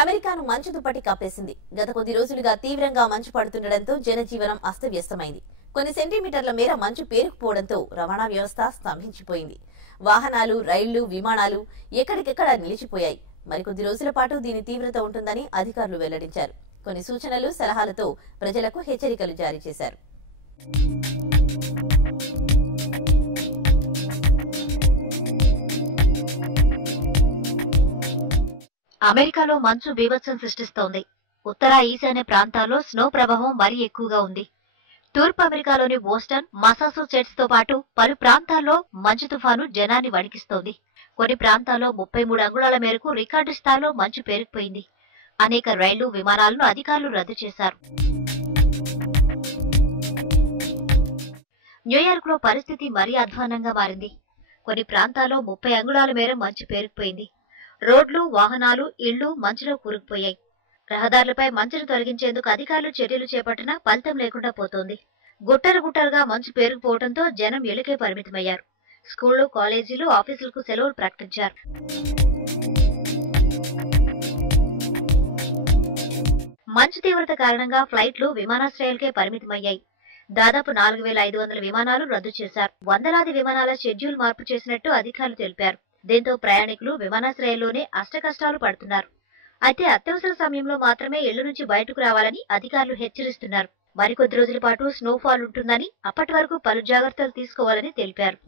అమెరికాను మంచు దుప్పటి కప్పేసింది. గత కొద్ది రోజులుగా తీవ్రంగా మంచు పడుతుండటంతో జనజీవనం అస్తవ్యస్తమైంది. కొన్ని సెంటీమీటర్ల మేర మంచు పేరుకుపోవడంతో రవాణా వ్యవస్థ స్తంభించిపోయింది. వాహనాలు, రైళ్లు, విమానాలు ఎక్కడికెక్కడ నిలిచిపోయాయి. మరికొద్ది రోజుల పాటు దీని తీవ్రత ఉంటుందని అధికారులు వెల్లడించారు. కొన్ని సూచనలు, సలహాలతో ప్రజలకు హెచ్చరికలు జారీ చేశారు. అమెరికాలో మంచు బీభత్సం సృష్టిస్తోంది. ఉత్తర ఈశాన్య ప్రాంతాల్లో స్నో ప్రభావం మరీ ఎక్కువగా ఉంది. తూర్పు అమెరికాలోని బోస్టన్, మసాచుసెట్స్ తో పాటు పలు ప్రాంతాల్లో మంచు తుఫాను జనాన్ని వణికిస్తోంది. కొన్ని ప్రాంతాల్లో 33 అంగుళాల మేరకు రికార్డు స్థాయిలో మంచు పేరుకుపోయింది. అనేక రైళ్లు, విమానాలను అధికారులు రద్దు చేశారు. న్యూయార్క్ లో పరిస్థితి మరీ అధ్వాన్నంగా మారింది. కొన్ని ప్రాంతాల్లో 30 అంగుళాల మేర మంచు పేరుకుపోయింది. రోడ్లు, వాహనాలు, ఇళ్లు మంచులో కూరుకుపోయాయి. రహదారులపై మంచును తొలగించేందుకు అధికారులు చర్యలు చేపట్టినా ఫలితం లేకుండా పోతోంది. గుట్టలు గుట్టలుగా మంచు పేరుకుపోవడంతో జనం ఇళ్లకే పరిమితమయ్యారు. స్కూళ్లు, కాలేజీలు, ఆఫీసులకు సెలవులు ప్రకటించారు. మంచు తీవ్రత కారణంగా ఫ్లైట్లు విమానాశ్రయాలకే పరిమితమయ్యాయి. దాదాపు 4500 విమానాలు రద్దు చేశారు. వందలాది విమానాల షెడ్యూల్ మార్పు చేసినట్టు అధికారులు తెలిపారు. దీంతో ప్రయాణికులు విమానాశ్రయాల్లోనే అష్టకష్టాలు పడుతున్నారు. అయితే అత్యవసర సమయంలో మాత్రమే ఇళ్ల నుంచి బయటకు రావాలని అధికారులు హెచ్చరిస్తున్నారు. మరికొద్ది రోజుల పాటు స్నోఫాల్ ఉంటుందని, అప్పటి వరకు పలు జాగ్రత్తలు తీసుకోవాలని తెలిపారు.